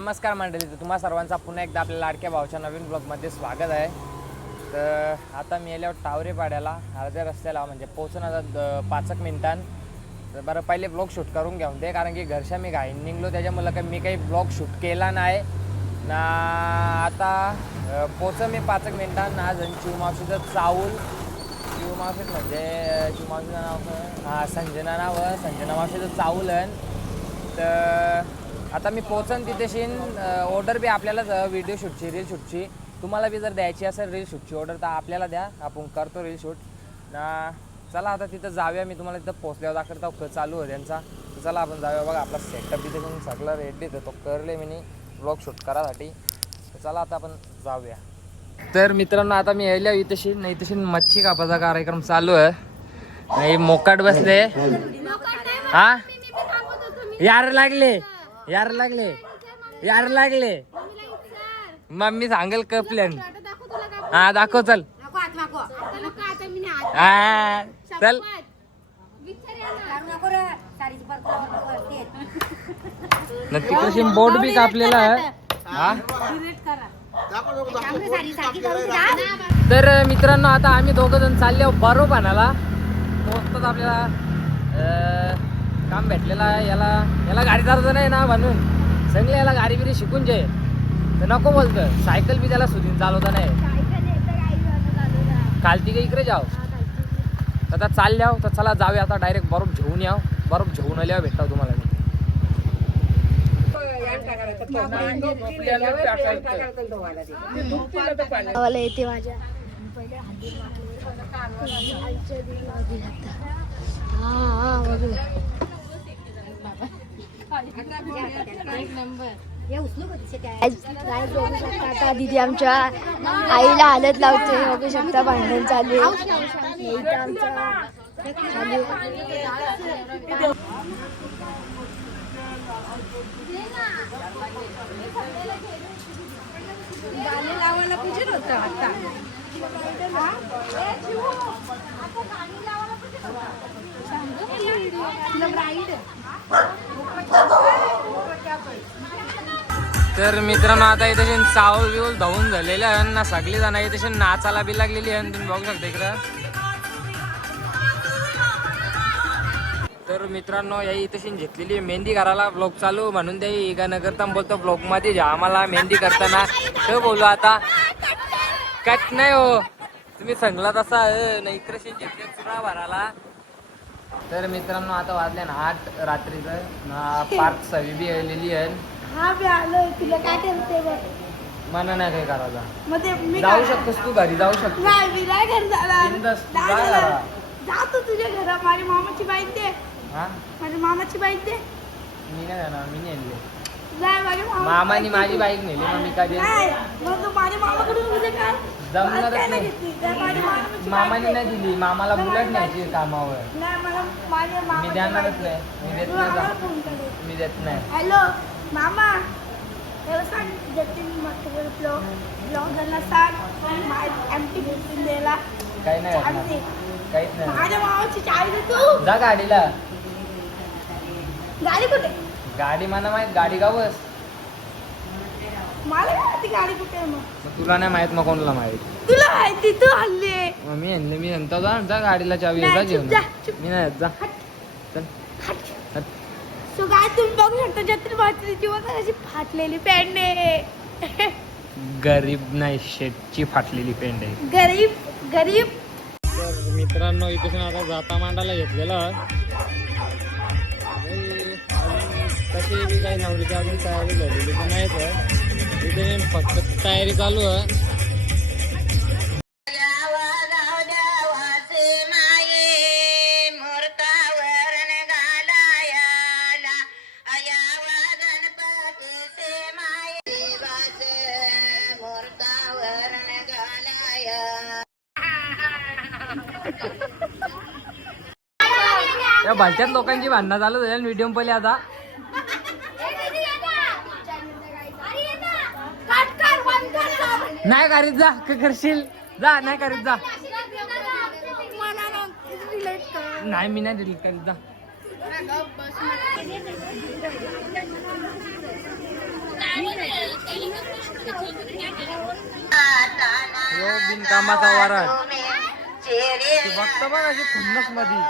नमस्कार मंडळी, तुम्हा सर्वांचा पुन्हा एकदा आपल्या लाडक्या भावाच्या नवीन ब्लॉगमध्ये स्वागत आहे. तर आता मी आल्यावर टावरेपाड्याला अर्ध्या रस्त्याला म्हणजे पोहोचणार 5 मिनिटां. तर बरं पहिले ब्लॉग शूट करून घेऊन दे, कारण की घरच्या मी घाईन निघलो त्याच्यामुळं काही मी काही ब्लॉग शूट केला नाही ना. आता पोच मी 5 मिनिटांना आज चिवमावशीचं चावूल. चिवमावशीत म्हणजे चिवमावशीचं नाव संजना नाव संजना मावशीचं चावूलन. तर आता मी पोचन तिथेशीन. ऑर्डर बी आपल्यालाच व्हिडिओ शूटची रील शूटची तुम्हाला बी जर द्यायची असेल रील शूटची ऑर्डर तर आपल्याला द्या, आपण करतो रील शूट ना. चला आता तिथं जाऊया, मी तुम्हाला तिथं पोचल्यावर दाखवतो चालू आहे त्यांचा. तर चला आपण जाऊया. बघा आपला सेटअप तिथे सगळं रेडी तो करले मी ब्लॉग शूट करासाठी. तर चला आता आपण जाऊया. तर मित्रांनो आता मी यायला इथेशी नाही इथेशी मच्छी कापाचा कार्यक्रम चालू आहे. नाही मोकाट बसले हा यार लागले यार लागले मम्मी सांगेल कपल्यान. हा दाखव चल. हा चल नक्की कशी बोट बी कापलेला आहे. हा तर मित्रांनो आता आम्ही दोघं जण चालले बरोबनाला पोहोचतात. आपल्याला काम भेटलेलं आहे. याला गाडी चालवत नाही ना म्हणून सगळे याला गाडी बिरी शिकून जे तर नको बोलतं. सायकल बी त्याला सुधीन चालवता नाही. कालती का इकडे जाव आता चालल्याव. तर चला जाऊया आता डायरेक्ट बरोबर घेऊन याव. बरोबर घेऊन आल्यावर भेटतो तुम्हाला मी. येते माझ्या आता दीदी आमच्या आईला हालत लावते. बघू शकता भांडण चालू गाणे लावायला पूजन होतं आता. तर मित्रांनो आता इथे चावल बिवल धावून झालेले आहे ना. सगळी जण इथे नाचाला बी लागलेली आहे. तुम्ही बघू शकता इकडं. तर मित्रांनो या इथे घेतलेली मेहंदी करायला ब्लॉग चालू म्हणून ते गाणं करता बोलतो ब्लॉग मध्ये जा आम्हाला मेहंदी करताना तर बोलू आता कट नाही हो तुम्ही सांगला तसा नाही इकडे चुरा भराला. तर मित्रांनो आता वाजले ना 8 रात्रीचं ना. पार्क सवी बी आलेली आहे. हा मी आलोय. तुला काय करते बघ. मला नाही काही करायला. मी जाऊ शकतोस तू घरी जाऊ शकतो. नाही मी नाही घर जाणार. बिनधास्त जा घरा. जा तू तुझ्या घरात. माझ्या मामाची बाईक दे. हा माझ्या मामाची बाईक दे. मी नाही जाणार. मी नेली नाही माझ्या मामानी माझी बाईक नेली मग मी कधी नाही. मग तू माझ्या मामाकडून उद्या काय जमणारच नाही. मामाने नाही दिली. मामाला बुलेट न्यायची कामावर. नाही मला माझ्या मी देणारच नाही. मी देत नाही जा. मी देत नाही. हॅलो मामा एवढं सांग जतीन ब्लॉगरला सांग एमटी भेटून द्यायला. काही नाही घातलं. काहीच नाही. माझ्या मामाची चावी दे तू. जा गाडीला. गाडी कुठे. गाडी मला माहित. गाडी गावस मला काय माहिती गाडी कुठे आहे. मग तुला नाही माहित मग कोणाला माहित. तुला माहिती तू हल्ले. मग मी आणले. मी म्हणतो जा गाडीला चावी जा घेऊन. मी नाही जा चल. सो काय तुम्ही बघू शकता जत्रे भाचरीची वगैरे अशी फाटलेली पॅन्ट आहे. गरीब नाही शेटची फाटलेली पेंड आहे. गरीब तर मित्रांनो इथे आता जाता मांडायला घेतलेलं तशी काही नवरीची अजून तयारी झालेली पण नाहीच आहे. इथे फक्त तयारी चालू आहे. या भलत्यात लोकांची भांडणं चालू झाली व्हिडिओ पहिले. आता नाही करीत जा का करशील जा. नाही करीत जा. नाही मी नाही डिलीट करीत जा. यो बिनकामाचा वारा बघतो बघ अशी खुन्नस मध्ये